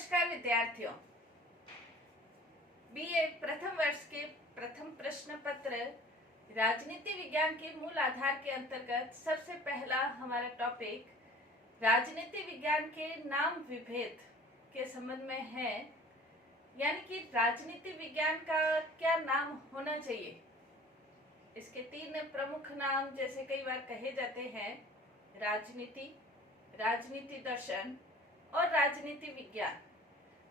नमस्कार विद्यार्थियों, बीए प्रथम वर्ष के प्रथम प्रश्न पत्र राजनीति विज्ञान के मूल आधार के अंतर्गत सबसे पहला हमारा टॉपिक राजनीति विज्ञान के नाम विभेद के संबंध में है। यानी कि राजनीति विज्ञान का क्या नाम होना चाहिए। इसके तीन प्रमुख नाम जैसे कई बार कहे जाते हैं, राजनीति, राजनीति दर्शन और राजनीति विज्ञान।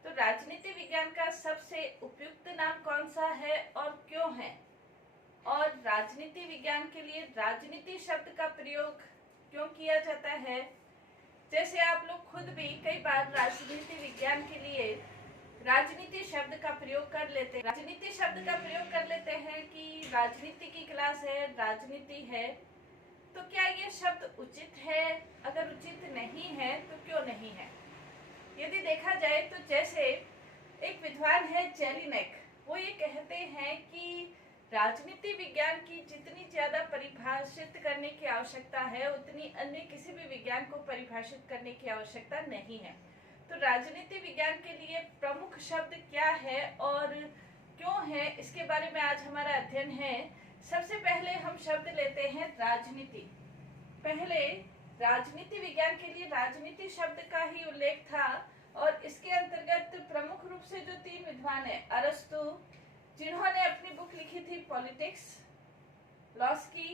तो राजनीति विज्ञान का सबसे उपयुक्त नाम कौन सा है और क्यों है, और राजनीति विज्ञान के लिए राजनीति शब्द का प्रयोग क्यों किया जाता है। जैसे आप लोग खुद भी कई बार राजनीति विज्ञान के लिए राजनीति शब्द का प्रयोग कर लेते हैं। राजनीति शब्द का प्रयोग कर लेते हैं कि राजनीति की क्लास है, राजनीति है। तो क्या ये शब्द उचित है? अगर उचित नहीं है तो क्यों नहीं है? यदि देखा जाए तो जैसे एक विद्वान है जेलिनेक, वो ये कहते हैं कि राजनीति विज्ञान की जितनी ज्यादा परिभाषित करने की आवश्यकता है उतनी अन्य किसी भी विज्ञान को परिभाषित करने की आवश्यकता नहीं है। तो राजनीति विज्ञान के लिए प्रमुख शब्द क्या है और क्यों है, इसके बारे में आज हमारा अध्ययन है। सबसे पहले हम शब्द लेते हैं राजनीति। पहले राजनीति विज्ञान के लिए राजनीति शब्द का ही उल्लेख था और इसके अंतर्गत प्रमुख रूप से जो तीन विद्वान है, अरस्तु जिन्होंने अपनी बुक लिखी थी पॉलिटिक्स, लॉस्की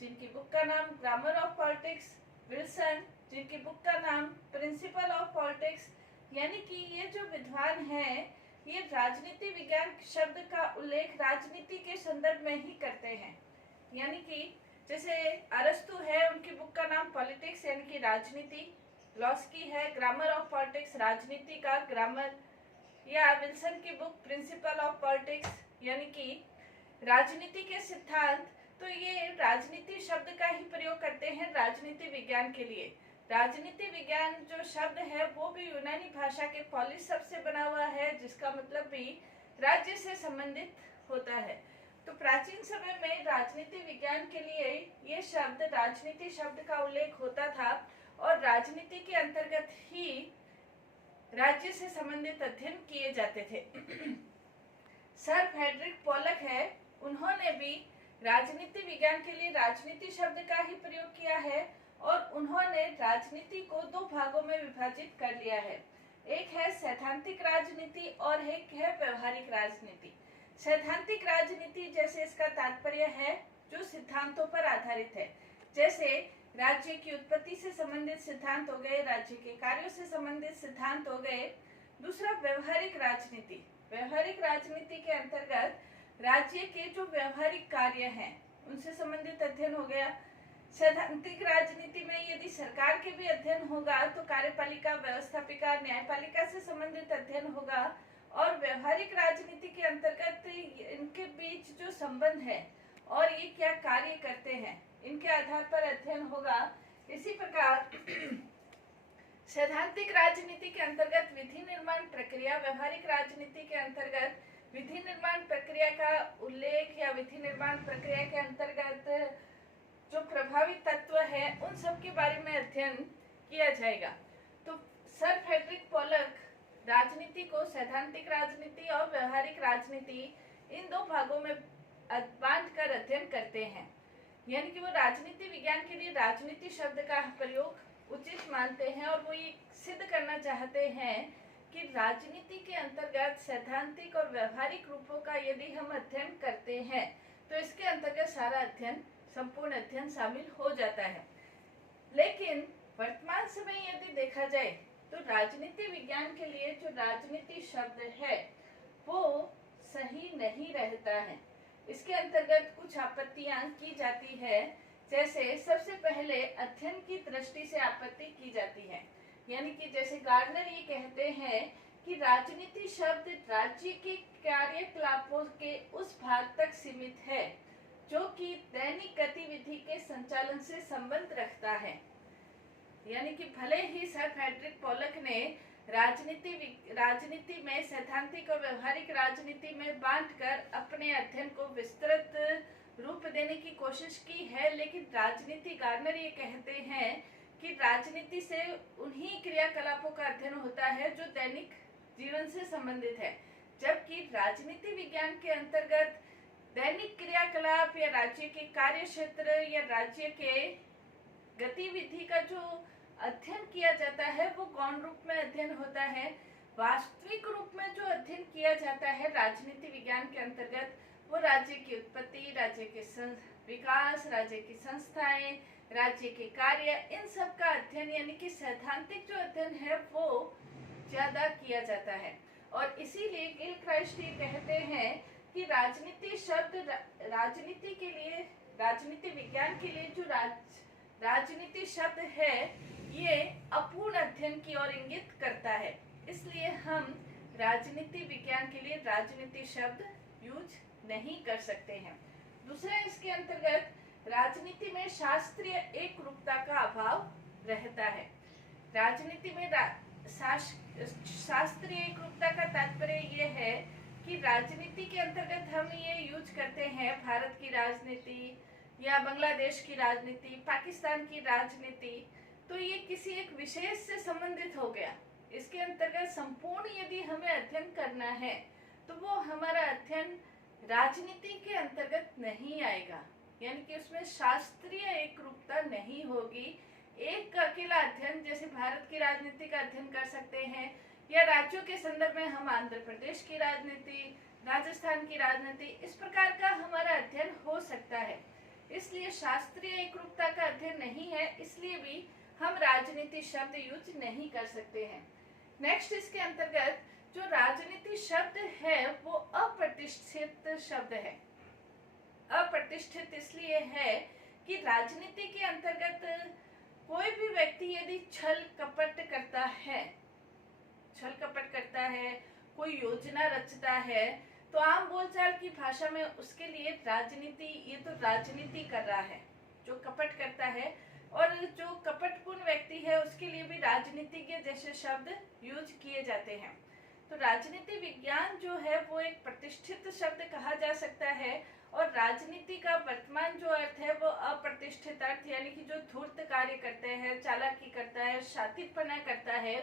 जिनकी बुक का नाम ग्रामर ऑफ पॉलिटिक्स, विल्सन जिनकी बुक का नाम प्रिंसिपल ऑफ पॉलिटिक्स। यानी कि ये जो विद्वान हैं ये राजनीति विज्ञान शब्द का उल्लेख राजनीति के संदर्भ में ही करते हैं। यानी कि जैसे अरस्तु है, उनकी बुक का नाम पॉलिटिक्स यानी कि राजनीति, लॉस्की है ग्रामर ऑफ पॉलिटिक्स, राजनीति का ग्रामर, या विल्सन की बुक प्रिंसिपल ऑफ पॉलिटिक्स यानी कि राजनीति के सिद्धांत। तो ये राजनीति शब्द का ही प्रयोग करते हैं राजनीति विज्ञान के लिए। राजनीति विज्ञान जो शब्द है वो भी यूनानी भाषा के पॉलिस शब्द से बना हुआ है, जिसका मतलब भी राज्य से संबंधित होता है। तो प्राचीन समय में राजनीति विज्ञान के लिए ये शब्द राजनीति शब्द का उल्लेख होता था और राजनीति के अंतर्गत ही राज्य से संबंधित अध्ययन किए जाते थे। सर फ्रेडरिक पोलक है, उन्होंने भी राजनीति विज्ञान के लिए राजनीति शब्द का ही प्रयोग किया है और उन्होंने राजनीति को दो भागों में विभाजित कर लिया है। एक है सैद्धांतिक राजनीति और एक है व्यवहारिक राजनीति। सैद्धांतिक राजनीति जैसे इसका तात्पर्य है जो सिद्धांतों पर आधारित है, जैसे राज्य की उत्पत्ति से संबंधित सिद्धांत हो गए, राज्य के कार्यों से संबंधित सिद्धांत हो गए। दूसरा व्यवहारिक राजनीति। व्यवहारिक राजनीति के अंतर्गत राज्य के जो व्यवहारिक कार्य हैं उनसे संबंधित अध्ययन हो गया। सैद्धांतिक राजनीति में यदि सरकार के भी अध्ययन होगा तो कार्यपालिका, व्यवस्थापिका, न्यायपालिका से संबंधित अध्ययन होगा। और व्यवहारिक राजनीति के अंतर्गत इनके बीच जो संबंध है और ये क्या कार्य करते हैं इनके आधार पर अध्ययन होगा। इसी प्रकार सैद्धांतिक राजनीति के अंतर्गत विधि निर्माण प्रक्रिया, व्यवहारिक राजनीति के अंतर्गत विधि निर्माण प्रक्रिया का उल्लेख या विधि निर्माण प्रक्रिया के अंतर्गत जो प्रभावी तत्व है उन सब के बारे में अध्ययन किया जाएगा। तो सर फ्रेडरिक पोलक राजनीति को सैद्धांतिक राजनीति और व्यवहारिक राजनीति इन दो भागों में बांट कर अध्ययन करते हैं। यानी कि वो राजनीति विज्ञान के लिए राजनीति शब्द का प्रयोग उचित मानते हैं और वो ये सिद्ध करना चाहते हैं कि राजनीति के अंतर्गत सैद्धांतिक और व्यवहारिक रूपों का यदि हम अध्ययन करते हैं तो इसके अंतर्गत सारा अध्ययन, संपूर्ण अध्ययन शामिल हो जाता है। लेकिन वर्तमान समय यदि देखा जाए तो राजनीति विज्ञान के लिए जो राजनीति शब्द है वो सही नहीं रहता है। इसके अंतर्गत कुछ आपत्तियां की जाती है। जैसे सबसे पहले अध्ययन की दृष्टि से आपत्ति की जाती है। यानी कि जैसे गार्डनर ये कहते हैं कि राजनीति शब्द राज्य के कार्यकलापों के उस भाग तक सीमित है जो कि दैनिक गतिविधि के संचालन से संबंध रखता है। यानी कि भले ही सर फ्रेडरिक पोलक ने राजनीति में सैद्धांतिक और व्यवहारिक राजनीति में बांटकर अपने अध्ययन को विस्तृत रूप देने की कोशिश की है, लेकिन राजनीति गार्डनर ये कहते हैं कि राजनीति से उन्हीं क्रियाकलापों का अध्ययन होता है जो दैनिक जीवन से संबंधित है, जबकि राजनीति विज्ञान के अंतर्गत दैनिक क्रियाकलाप या राज्य के कार्य क्षेत्र या राज्य के गतिविधि का जो अध्ययन किया जाता है वो गौण रूप में अध्ययन होता है। वास्तविक रूप में जो अध्ययन किया जाता है राजनीति विज्ञान के अंतर्गत वो राज्य की उत्पत्ति, राज्य के विकास, राज्य की संस्थाएं, राज्य के कार्य, इन सब का अध्ययन यानी कि सैद्धांतिक जो अध्ययन है वो ज्यादा किया जाता है। और इसीलिए गिलक्राइस्ट ये कहते हैं कि राजनीति शब्द राजनीति के लिए, राजनीति विज्ञान के लिए जो राजनीति शब्द है ये अपूर्ण अध्ययन की ओर इंगित करता है। इसलिए हम राजनीति विज्ञान के लिए राजनीति शब्द यूज नहीं कर सकते हैं। दूसरा, इसके अंतर्गत राजनीति में शास्त्रीय एक रूपता का अभाव रहता है। राजनीति में शास्त्रीय एक रूपता का तात्पर्य ये है कि राजनीति के अंतर्गत हम ये यूज करते हैं भारत की राजनीति या बांग्लादेश की राजनीति, पाकिस्तान की राजनीति, तो ये किसी एक विशेष से संबंधित हो गया। इसके अंतर्गत संपूर्ण यदि हमें अध्ययन करना है तो वो हमारा अध्ययन राजनीति के अंतर्गत नहीं आएगा, यानी कि उसमें शास्त्रीय एक रूपता नहीं होगी। एक अकेला अध्ययन जैसे भारत की राजनीति का अध्ययन कर सकते हैं या राज्यों के संदर्भ में हम आंध्र प्रदेश की राजनीति, राजस्थान की राजनीति, इस प्रकार का हमारा अध्ययन हो सकता है। इसलिए शास्त्रीय एक रूपता का अध्ययन नहीं है, इसलिए भी हम राजनीति शब्द यूज नहीं कर सकते हैं। नेक्स्ट, इसके अंतर्गत जो राजनीति शब्द है वो अप्रतिष्ठित शब्द है। अप्रतिष्ठित इसलिए है कि राजनीति के अंतर्गत कोई भी व्यक्ति यदि छल कपट करता है, कोई योजना रचता है, तो आम बोलचाल की भाषा में उसके लिए राजनीति, ये तो राजनीति कर रहा है जो कपट करता है, और जो कपटपूर्ण व्यक्ति है उसके लिए भी राजनीतिज्ञ जैसे शब्द यूज किए जाते हैं। तो राजनीति विज्ञान जो है वो एक प्रतिष्ठित शब्द कहा जा सकता है, और राजनीति का वर्तमान जो अर्थ है वो अप्रतिष्ठित अर्थ, यानी कि जो धूर्त कार्य करते हैं, चालाकी करता है, शातिरपना करता है,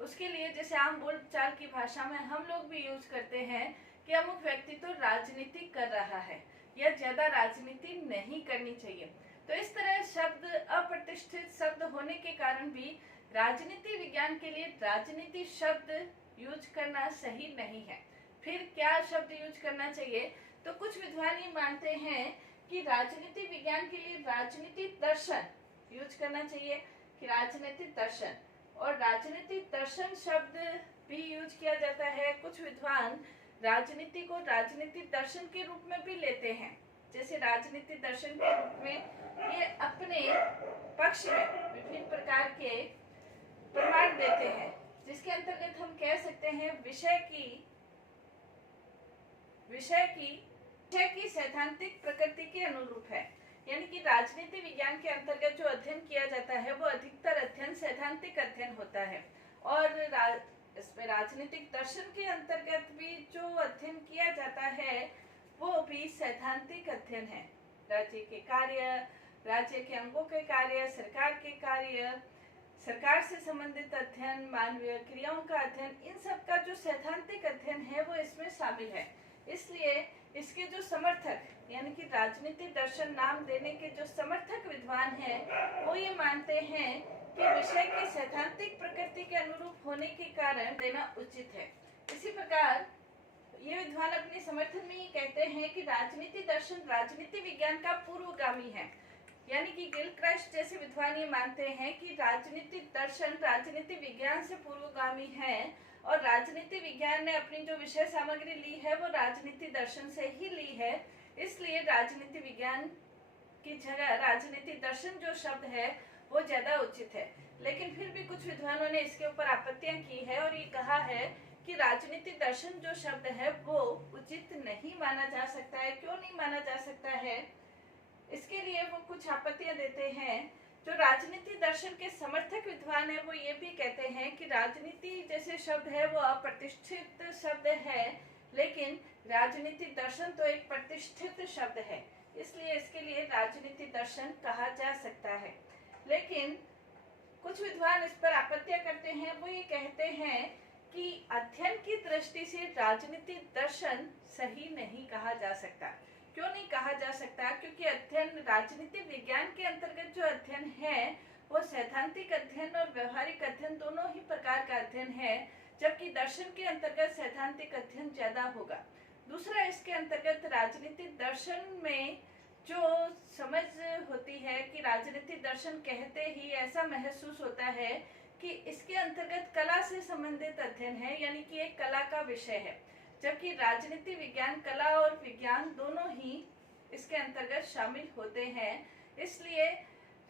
उसके लिए जैसे आम बोलचाल की भाषा में हम लोग भी यूज करते हैं कि अमुक व्यक्ति तो राजनीति कर रहा है या ज्यादा राजनीति नहीं करनी चाहिए। तो इस तरह शब्द अप्रतिष्ठित शब्द होने के कारण भी राजनीति विज्ञान के लिए राजनीति शब्द यूज करना सही नहीं है। फिर क्या शब्द यूज करना चाहिए? तो कुछ विद्वान ये मानते हैं कि राजनीति विज्ञान के लिए राजनीति दर्शन यूज करना चाहिए, कि राजनीतिक दर्शन, और राजनीतिक दर्शन शब्द भी यूज किया जाता है। कुछ विद्वान राजनीति को राजनीतिक दर्शन के रूप में भी लेते हैं, जैसे राजनीतिक दर्शन के रूप में ये अपने पक्ष में विभिन्न प्रकार के प्रमाण देते हैं, जिसके अंतर्गत हम कह सकते हैं विषय की सैद्धांतिक प्रकृति के अनुरूप है। यानी कि राजनीति विज्ञान के अंतर्गत जो अध्ययन किया जाता है वो अधिकतर अध्ययन सैद्धांतिक अध्ययन होता है, और इसमें राजनीतिक दर्शन के अंतर्गत भी जो अध्ययन किया जाता है वो भी सैद्धांतिक अध्ययन है। राज्य के कार्य, राज्य के अंगों के कार्य, सरकार के कार्य, सरकार से संबंधित अध्ययन, मानवीय क्रियाओं का अध्ययन, इन सब का जो सैद्धांतिक अध्ययन है वो इसमें शामिल है। इसलिए इसके जो समर्थक, यानी कि राजनीति दर्शन नाम देने के जो समर्थक विद्वान हैं वो ये मानते हैं कि विषय की सैद्धांतिक प्रकृति के अनुरूप होने के कारण देना उचित है। इसी प्रकार ये विद्वान अपने समर्थन में ये कहते हैं कि राजनीति दर्शन राजनीति विज्ञान का पूर्वगामी है। यानी कि गिलक्राइस्ट जैसे विद्वान ये मानते हैं कि राजनीति दर्शन राजनीति विज्ञान से पूर्वगामी है, और राजनीति विज्ञान ने अपनी जो विषय सामग्री ली है वो राजनीति दर्शन से ही ली है। इसलिए राजनीति विज्ञान की जगह राजनीति दर्शन जो शब्द है वो ज्यादा उचित है। लेकिन फिर भी कुछ विद्वानों ने इसके ऊपर आपत्तियां की है और ये कहा है कि राजनीति दर्शन जो शब्द है वो उचित नहीं माना जा सकता है। क्यों नहीं माना जा सकता है? इसके लिए वो कुछ आपत्तियां देते हैं। जो राजनीति दर्शन के समर्थक विद्वान है वो ये भी कहते हैं कि राजनीति जैसे शब्द है वो अप्रतिष्ठित शब्द है, लेकिन राजनीति दर्शन तो एक प्रतिष्ठित शब्द है, इसलिए इसके लिए राजनीति दर्शन कहा जा सकता है। लेकिन कुछ विद्वान इस पर आपत्तियां करते हैं। वो ये कहते हैं कि अध्ययन की दृष्टि से राजनीतिक दर्शन सही नहीं कहा जा सकता। क्यों नहीं कहा जा सकता? क्योंकि अध्ययन राजनीतिक विज्ञान के अंतर्गत जो अध्ययन है वो सैद्धांतिक अध्ययन और व्यवहारिक अध्ययन दोनों ही प्रकार का अध्ययन है, जबकि दर्शन के अंतर्गत सैद्धांतिक अध्ययन ज्यादा होगा। दूसरा, इसके अंतर्गत राजनीतिक दर्शन में जो समझ होती है कि राजनीतिक दर्शन कहते ही ऐसा महसूस होता है कि इसके अंतर्गत कला से संबंधित अध्ययन है, यानी कि एक कला का विषय है, जबकि राजनीति विज्ञान कला और विज्ञान दोनों ही इसके अंतर्गत शामिल होते हैं। इसलिए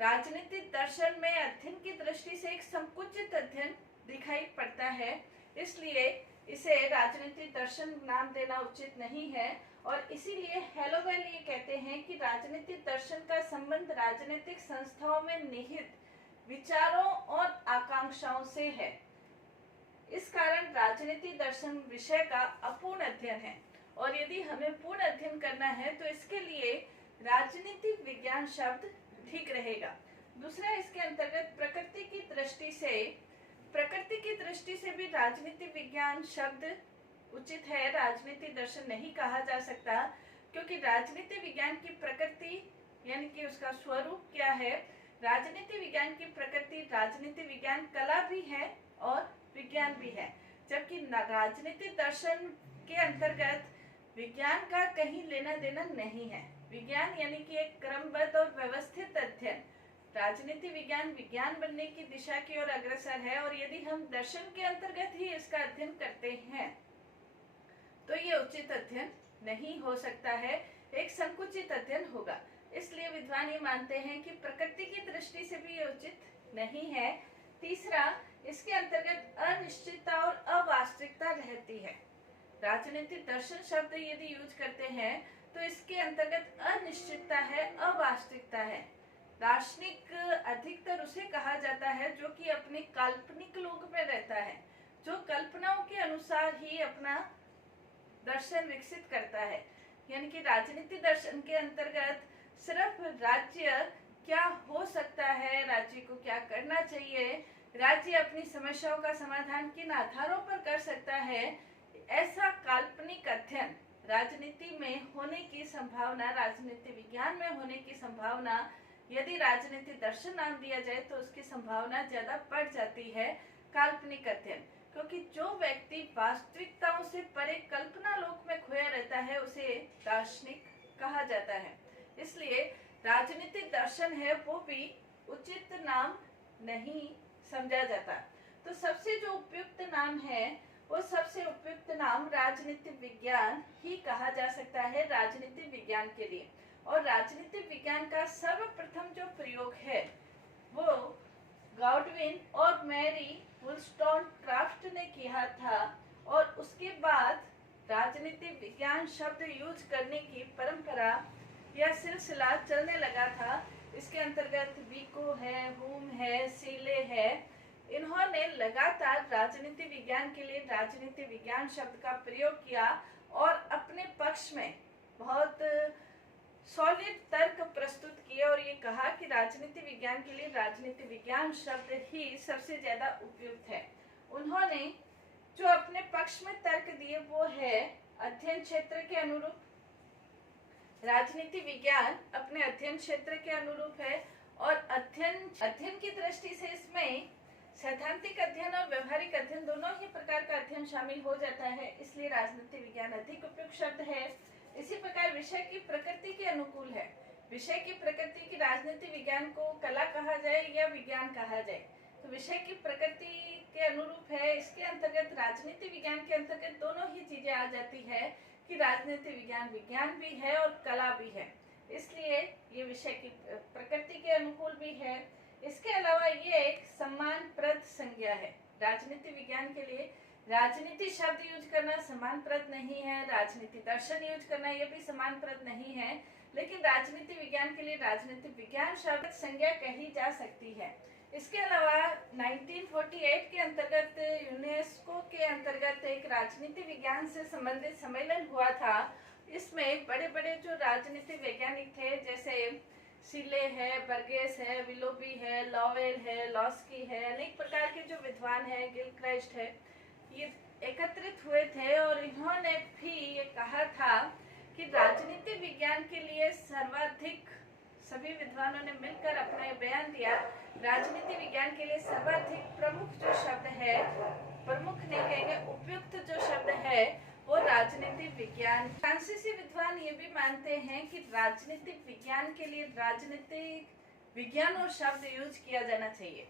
राजनीतिक दर्शन में अध्ययन की दृष्टि से एक संकुचित अध्ययन दिखाई पड़ता है, इसलिए इसे राजनीतिक दर्शन नाम देना उचित नहीं है। और इसीलिए हेलोवेल ये कहते हैं कि राजनीतिक दर्शन का संबंध राजनीतिक संस्थाओं में निहित विचारों और आकांक्षाओं से है। इस कारण राजनीतिक दर्शन विषय का अपूर्ण अध्ययन है, और यदि हमें पूर्ण अध्ययन करना है तो इसके लिए राजनीतिक विज्ञान शब्द ठीक रहेगा। दूसरा, इसके अंतर्गत प्रकृति की दृष्टि से भी राजनीतिक विज्ञान शब्द उचित है, राजनीतिक दर्शन नहीं कहा जा सकता, क्योंकि राजनीतिक विज्ञान की प्रकृति यानी कि उसका स्वरूप क्या है। राजनीति विज्ञान की प्रकृति राजनीति विज्ञान कला भी है और विज्ञान भी है, जबकि राजनीतिक दर्शन के अंतर्गत विज्ञान का कहीं लेना देना नहीं है। विज्ञान यानी कि एक क्रमबद्ध और व्यवस्थित अध्ययन। राजनीति विज्ञान विज्ञान बनने की दिशा की ओर अग्रसर है, और यदि हम दर्शन के अंतर्गत ही इसका अध्ययन करते हैं तो ये उचित अध्ययन नहीं हो सकता है, एक संकुचित अध्ययन होगा। इसलिए विद्वान ये मानते हैं कि प्रकृति की दृष्टि से भी ये उचित नहीं है। तीसरा, इसके अंतर्गत अनिश्चितता और अवास्तविकता रहती है। राजनीतिक दर्शन शब्द यदि यूज करते हैं तो इसके अंतर्गत अनिश्चितता है, अवास्तविकता है। दार्शनिक अधिकतर उसे कहा जाता है जो कि अपने काल्पनिक लोक में रहता है, जो कल्पनाओं के अनुसार ही अपना दर्शन विकसित करता है। यानी कि राजनीतिक दर्शन के अंतर्गत सिर्फ राज्य क्या हो सकता है, राज्य को क्या करना चाहिए, राज्य अपनी समस्याओं का समाधान किन आधारों पर कर सकता है, ऐसा काल्पनिक अध्ययन राजनीति में होने की संभावना, राजनीति विज्ञान में होने की संभावना, यदि राजनीति दर्शन नाम दिया जाए तो उसकी संभावना ज्यादा बढ़ जाती है काल्पनिक अध्ययन, क्योंकि जो व्यक्ति वास्तविकताओं से परे कल्पना लोक में खोया रहता है उसे दार्शनिक कहा जाता है। इसलिए राजनीतिक दर्शन है वो भी उचित नाम नहीं समझा जाता। तो सबसे जो उपयुक्त नाम है वो सबसे उपयुक्त नाम राजनीतिक विज्ञान ही कहा जा सकता है राजनीतिक विज्ञान के लिए। और राजनीतिक विज्ञान का सर्वप्रथम जो प्रयोग है वो गॉडविन और मैरी वुllstonecraft ने किया था, और उसके बाद राजनीतिक विज्ञान शब्द यूज करने की परंपरा या सिलसिला चलने लगा था। इसके अंतर्गत विको है, हुम है, सीले है, इन्होंने लगातार राजनीति विज्ञान के लिए राजनीति विज्ञान शब्द का प्रयोग किया और अपने पक्ष में बहुत सॉलिड तर्क प्रस्तुत किए और ये कहा कि राजनीति विज्ञान के लिए राजनीति विज्ञान शब्द ही सबसे ज्यादा उपयुक्त है। उन्होंने जो अपने पक्ष में तर्क दिए वो है अध्ययन क्षेत्र के अनुरूप, राजनीति विज्ञान अपने अध्ययन क्षेत्र के अनुरूप है, और अध्ययन की दृष्टि से इसमें सैद्धांतिक अध्ययन और व्यवहारिक अध्ययन दोनों ही प्रकार का अध्ययन शामिल हो जाता है, इसलिए राजनीति विज्ञान अधिक उपयुक्त शब्द है। इसी प्रकार विषय की प्रकृति के अनुकूल है। विषय की प्रकृति की राजनीति विज्ञान को कला कहा जाए या विज्ञान कहा जाए, तो विषय की प्रकृति के अनुरूप है। इसके अंतर्गत राजनीति विज्ञान के अंतर्गत दोनों ही चीजें आ जाती है कि राजनीति विज्ञान विज्ञान भी है और कला भी है, इसलिए ये विषय की प्रकृति के अनुकूल भी है। इसके अलावा ये एक सम्मानप्रद संज्ञा है। राजनीति विज्ञान के लिए राजनीति शब्द यूज करना सम्मानप्रद नहीं है, राजनीति दर्शन यूज करना ये भी सम्मानप्रद नहीं है, लेकिन राजनीति विज्ञान के लिए राजनीति विज्ञान शब्द संज्ञा कही जा सकती है। इसके अलावा 1948 के अंतर्गत यूनेस्को के अंतर्गत एक राजनीति विज्ञान से संबंधित सम्मेलन हुआ था। इसमें बड़े बड़े जो राजनीति वैज्ञानिक थे जैसे सीले है, बर्गेस है, विलोबी है, लॉवेल है, लॉस्की है, अनेक प्रकार के जो विद्वान है, गिलक्राइस्ट है, ये एकत्रित हुए थे और इन्होंने भी ये कहा था कि राजनीति विज्ञान के लिए सर्वाधिक, सभी विद्वानों ने मिलकर अपना ये बयान दिया, राजनीति विज्ञान के लिए सर्वाधिक प्रमुख जो शब्द है, प्रमुख नहीं कहेंगे, उपयुक्त जो शब्द है वो राजनीतिक विज्ञान। फ्रांसीसी विद्वान ये भी मानते हैं कि राजनीतिक विज्ञान के लिए राजनीतिक विज्ञान और शब्द यूज किया जाना चाहिए।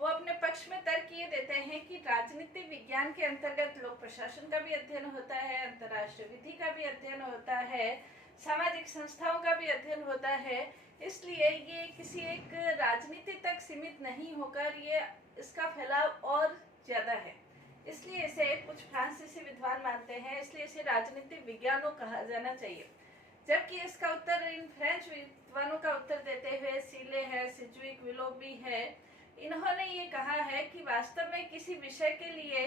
वो अपने पक्ष में तर्क ये देते हैं कि राजनीतिक विज्ञान के अंतर्गत लोक प्रशासन का भी अध्ययन होता है, अंतर्राष्ट्रीय विधि का भी अध्ययन होता है, सामाजिक संस्थाओं का भी अध्ययन होता है, इसलिए ये किसी एक राजनीति तक सीमित नहीं होकर ये इसका फैलाव और ज्यादा है, इसलिए इसे कुछ फ्रांसीसी विद्वान मानते हैं, इसलिए इसे राजनीतिक विज्ञानों कहा जाना चाहिए। जबकि इसका उत्तर इन फ्रेंच विद्वानों का उत्तर देते हुए सीले है, सिजुइक, विलोबी है, इन्होंने ये कहा है कि वास्तव में किसी विषय के लिए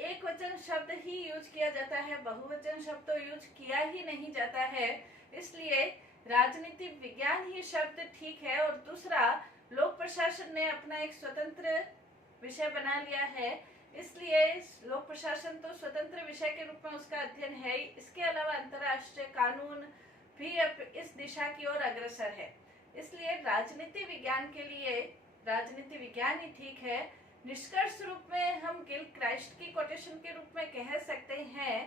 एक वचन शब्द ही यूज किया जाता है, बहुवचन शब्द तो यूज किया ही नहीं जाता है, इसलिए राजनीतिक विज्ञान ही शब्द ठीक है। और दूसरा, लोक प्रशासन ने अपना एक स्वतंत्र विषय बना लिया है, इसलिए लोक प्रशासन तो स्वतंत्र विषय के रूप में उसका अध्ययन है। इसके अलावा अंतर्राष्ट्रीय कानून भी अब इस दिशा की ओर अग्रसर है, इसलिए राजनीति विज्ञान के लिए राजनीति विज्ञान ही ठीक है। निष्कर्ष रूप में हम गिलक्राइस्ट की कोटेशन के रूप में कह सकते हैं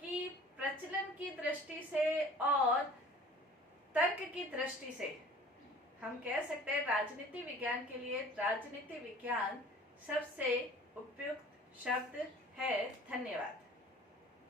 कि प्रचलन की दृष्टि से और तर्क की दृष्टि से हम कह सकते हैं राजनीति विज्ञान के लिए राजनीति विज्ञान सबसे उपयुक्त शब्द है। धन्यवाद।